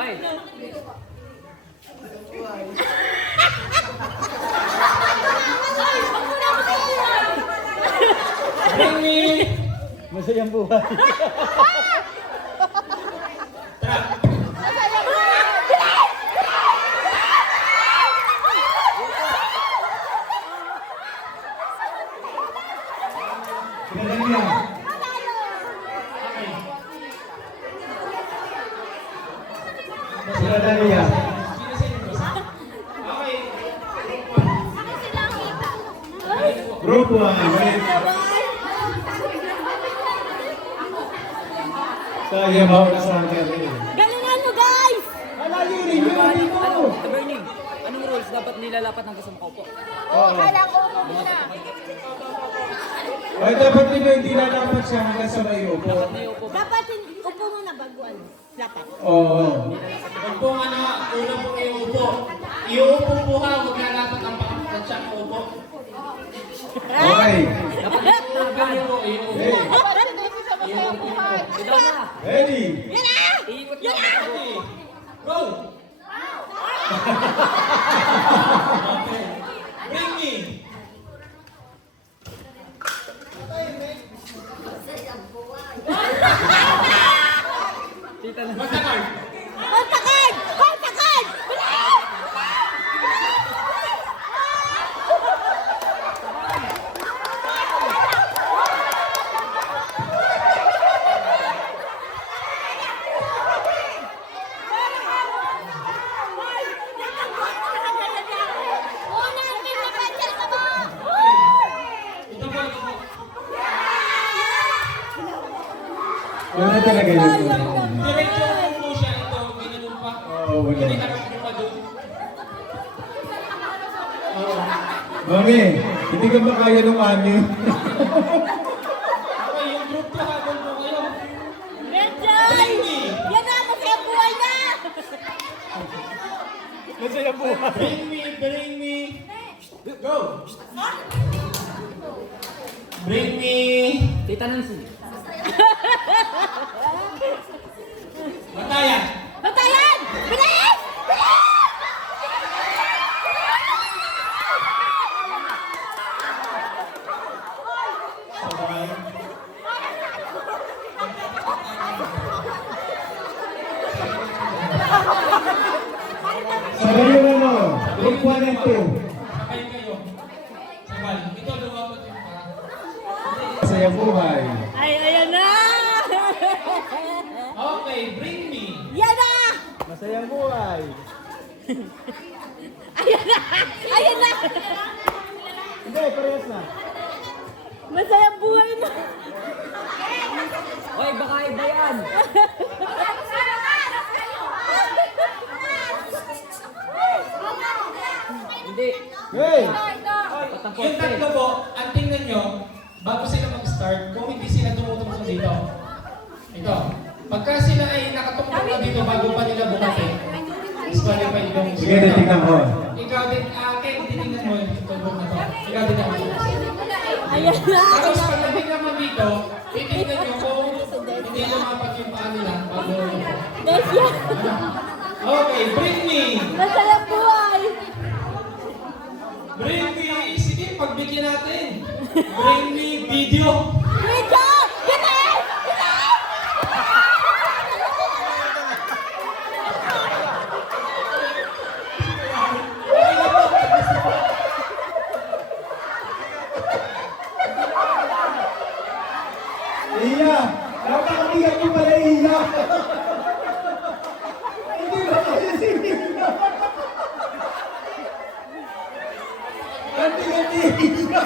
Ay! Bring me! Masayang buhay. Galing niya. Sila Dania. Group 1. Kaya ba ako sa akin? Galingan mo, guys! Alayin rin yun dito. Burning, anong rules dapat nilalapat ng gusto makaupo? Kailangan ko mo muna. Ay, dapat hindi na dapat siya hanggang sa may upo. Dapat upo muna bago ano. Dapat. Oo. Huwag po una po iuupo. Iuupo po ka, huwag lalapat ang pakapat siya upo. Okay. Ganyan po, iuupo. Hey, Ikaw na! ready? Iikot na! Go! Bring me! Tita na. Magtakard! Kontakan! Kontakan! Bilis! Una, pinapatyan ka mo! Ito po, ito po. Yun na talaga yun. Diretso po siya ito, ginanong pa. Oo, wala. Hindi harap niyo pa doon. Mami, hindi ka makaya ng anim. Okay, yung group ko, habol po kayo. Renjoy! Yan na, masaya buhay na! Masayang buhay. Bring me, bring me. Go! Bring me. Tita Nancy. Batayan! Batayan! Bilis! Bilis! Sabay yun ano, group 1 and 2. Sabay kayo. Sabay. Ito, lumabot yung pa. Masayang buhay. Ay, ayan na! Okay, bring me. Yan na! Masayang buhay. Ayan na! Ayan na! Hindi, parehas na. Masayang buhay na! Hoy, baka iba yan! Hindi. Hey! Patangkot Yung tatlo po, ang tingnan nyo, bago sila mag-start, kung hindi sila tumutungtong dito. Ito. Pagka sila ay nakatungtong na dito bago pa nila bumati, disqualified yung Sige, titignan ko. Ikaw din, Ken, titignan mo yung tungtong na to. Ikaw din ako. Ayan na! Tapos pag natignan mo dito, titignan nyo kung hindi lumapat yung paa nila bago. Guys, yan! Okay, bring me! Masayang buhay! Bring me! Sige, pagbigyan natin. Bring me video. Video! Bilis! Bilis! Iya! Napakatiyak mo pala, Iya! Hindi ba kasi si Iya? Ganti-ganti, Iya!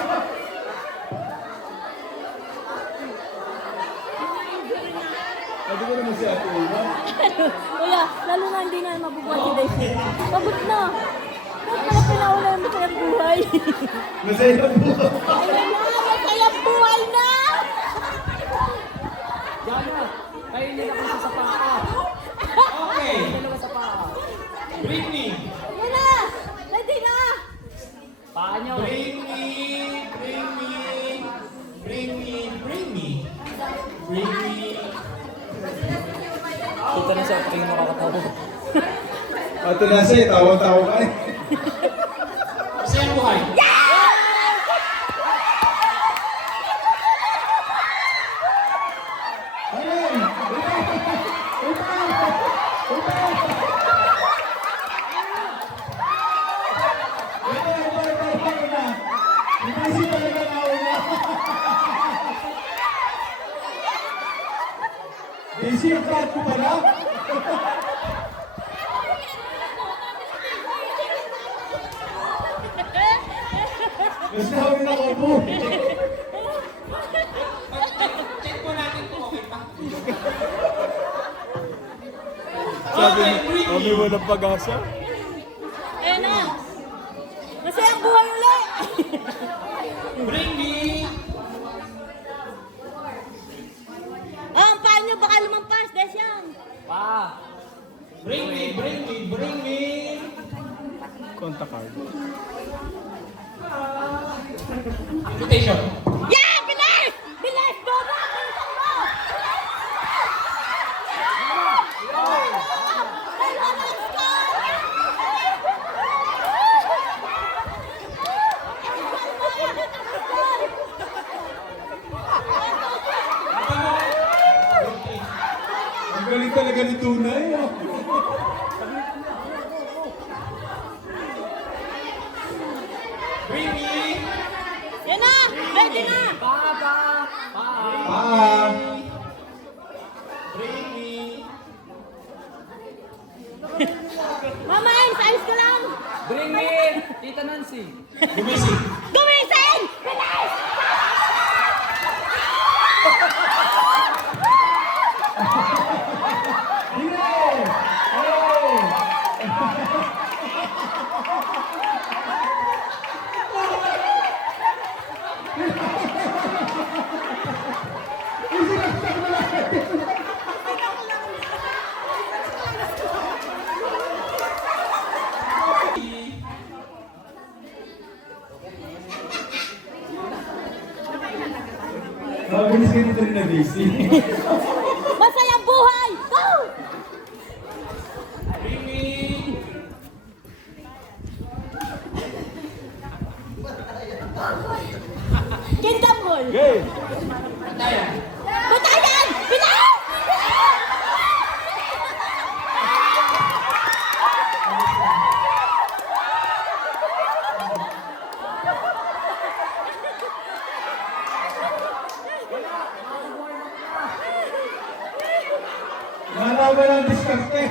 Pwede ko naman si Ate Iya. Kuya, lalo na hindi na mabubuhay si Daisy. Pagod na! Ba't pala pinauna yung masayang buhay? Masaya po. Ayan na! Masayang buhay na! Jana, kayo nila kasi sa paa. Okay, Dalawa sa paa. bring me. Yan na! Ready na! Paa nyo. Bring me, bring me, bring me, bring me, bring me. Tita na siya, tingin makakatawa. Ito na siya, tawa-tawa ka eh. Masayang buhay. Busy yung card ko pala? Kasi kami na ko po. Check po natin kung okay pa. Sabi mo ng pag-asa? Ayan na. Masayang buhay ulit. Bring me. Oh, ang paa nyo baka lumampas. Desyang. Pa! Bring me, bring me, bring me. Contact card. Invitation. Yeah! Bilis! Bilis! Boba! Bilisan mo! Ay, Lawrence ka! Ang galing talaga ni Tunay. Oh. Bring me. Yan na! Ready na! Pa! Pa! Pa! Ah, Bring me. Mama, ayos ka lang! Bring me! Tita Nancy! Gumising. Gumising! Bilis! mabilis ka dito rin na busy. Masayang buhay! Go! Bring me. Kingdom Hall! Okay! Patayan. Batayan! Bilis! Malaman ang diskarte.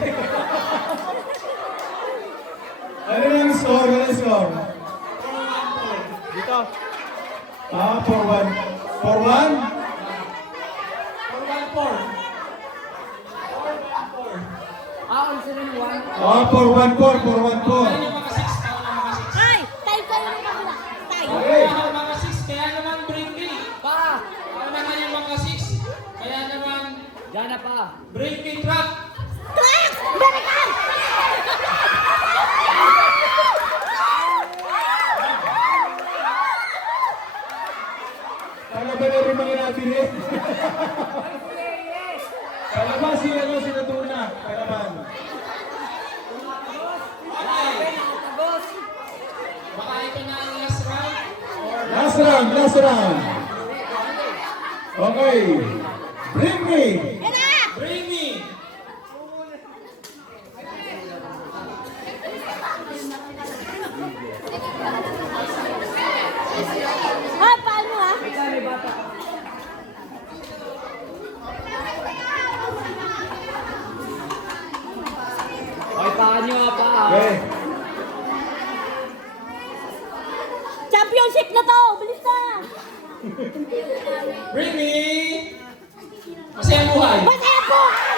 Ano yung score? Ano yung score? Dito! Ah, 4-1. 4-1? 414. Ah, kung sino yung one? Ah, 4-1-4. 4-1-4. Ano yung mga 6? Ano yung mga 6? Ay! Tayo kayo ng kabila! Tayo! Okay. Kaya mga 6, kaya naman bring me. Pa! Ano naman yung mga 6? Kaya naman Diyan na pa! bring me truck. Class! Balikan! Palaban na rin mga nabili. Palaban sila no, sila Tuna. Palaban. Nakatagos! Baka ito na ang last round. Or Last round, last round. Okay. Bring me. Yan na! bring me. Ha, paano ha? Ika, may bata. Okay, paan nyo nga pa! Okay. Championship na to! Bilis na! Bring me. Masayang buhay. Masayang buhay!